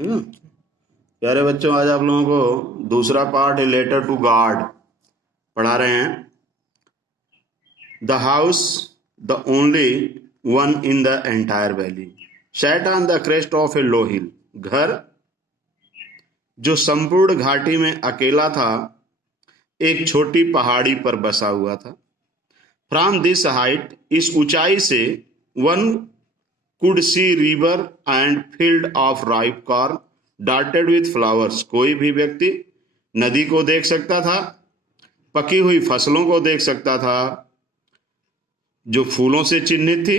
हम्म। प्यारे बच्चों, आज आप लोगों को दूसरा पार्ट है लेटर टू गॉड पढ़ा रहे हैं। The house, the only one in the entire valley, sat on the crest of a low hill. घर जो संपूर्ण घाटी में अकेला था, एक छोटी पहाड़ी पर बसा हुआ था। फ्रॉम दिस हाइट, इस ऊंचाई से, one could see river and field of ripe corn dotted with flowers. कोई भी व्यक्ति नदी को देख सकता था, पकी हुई फसलों को देख सकता था जो फूलों से चिन्हित थी।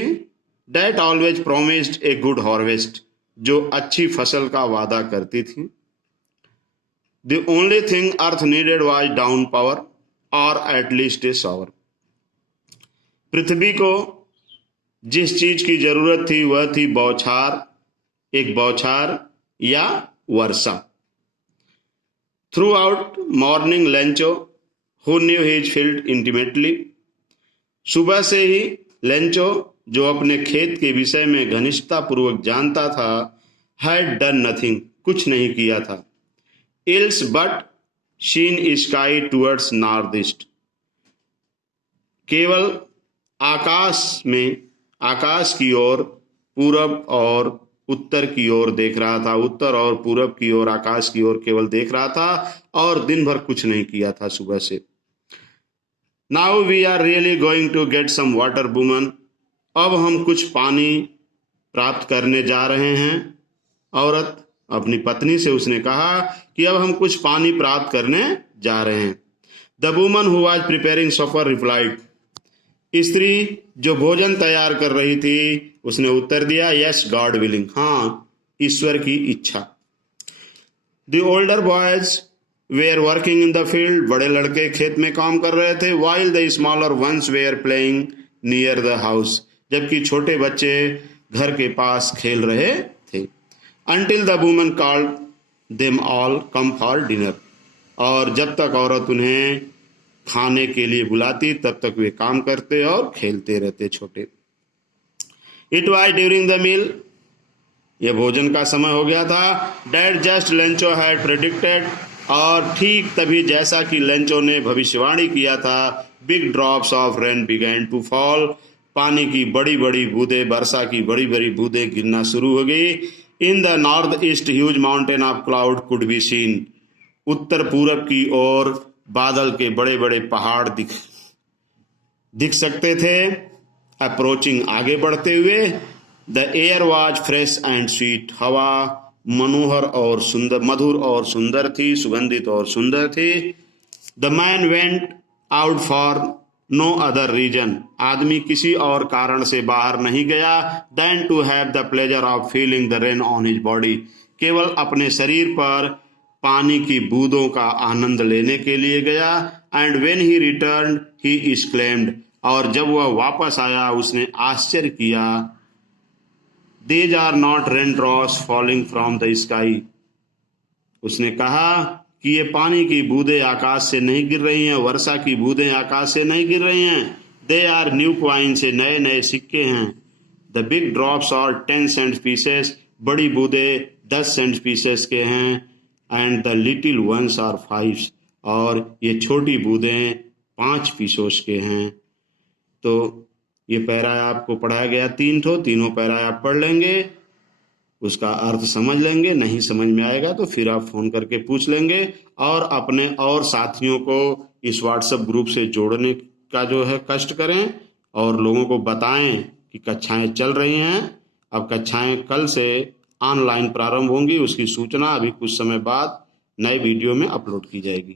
That always promised a good harvest, जो अच्छी फसल का वादा करती थी। The only thing earth needed was downpour और एट लीस्ट ए शॉवर। पृथ्वी को जिस चीज की जरूरत थी वह थी बौछार, एक बौछार या वर्षा। Throughout morning Lencho who knew his field intimately. सुबह से ही लेंचो, जो अपने खेत के विषय में घनिष्ठता पूर्वक जानता था, हैड डन नथिंग, कुछ नहीं किया था। Else but seen sky towards north east, केवल आकाश की ओर पूरब और उत्तर की ओर देख रहा था। उत्तर और पूरब की ओर, आकाश की ओर केवल देख रहा था और दिन भर कुछ नहीं किया था सुबह से। Now we are really going to get some water woman, अब हम कुछ पानी प्राप्त करने जा रहे हैं। औरत अपनी पत्नी से उसने कहा कि अब हम कुछ पानी प्राप्त करने जा रहे हैं। The woman who was preparing supper replied, स्त्री जो भोजन तैयार कर रही थी उसने उत्तर दिया, यस गॉड विलिंग, हाँ ईश्वर की इच्छा। The older boys were working in the field, बड़े लड़के खेत में काम कर रहे थे। While the smaller ones were playing near the house, जबकि छोटे बच्चे घर के पास खेल रहे थे। Until the woman called them all come for dinner, और जब तक औरत उन्हें खाने के लिए बुलाती तब तक वे काम करते और खेलते रहते छोटे। It was during the meal, यह भोजन का समय हो गया था। That just Lencho had predicted, और ठीक तभी जैसा कि लेंचो ने भविष्यवाणी किया था, big drops of rain began to fall, पानी की बड़ी बड़ी बूंदें, वर्षा की बड़ी बड़ी बूंदें गिरना शुरू हो गई। In the north east huge mountain of cloud could be seen, उत्तर पूरब की ओर बादल के बड़े बड़े पहाड़ दिख सकते थे। अप्रोचिंग, आगे बढ़ते हुए। The air was fresh and sweet, हवा मनोहर और सुंदर, मधुर और सुंदर थी, सुगंधित और सुंदर थी। The man went out for no other reason, आदमी किसी और कारण से बाहर नहीं गया, than to have the pleasure of feeling the rain on his body, केवल अपने शरीर पर पानी की बूंदों का आनंद लेने के लिए गया। And when he returned he exclaimed, और जब वह वापस आया उसने आश्चर्य किया, these are not rain drops falling from the sky, उसने कहा कि ये पानी की बूंदें आकाश से नहीं गिर रही हैं, वर्षा की बूंदें आकाश से नहीं गिर रही हैं। दे आर न्यू क्वाइन, से नए नए सिक्के हैं। The big drops are 10 cent pieces, बड़ी बूंदें 10 सेंट पीसेस के हैं। And the little ones are 5, और ये छोटी बूंदें 5 पीसोस के हैं। तो ये पैरा आपको पढ़ाया गया, तीनों पैरा आप पढ़ लेंगे, उसका अर्थ समझ लेंगे। नहीं समझ में आएगा तो फिर आप फोन करके पूछ लेंगे, और अपने और साथियों को इस व्हाट्सएप ग्रुप से जोड़ने का जो है कष्ट करें, और लोगों को बताएं कि कक्षाएं चल रही हैं। अब कक्षाएं कल से ऑनलाइन प्रारंभ होंगी, उसकी सूचना अभी कुछ समय बाद नए वीडियो में अपलोड की जाएगी।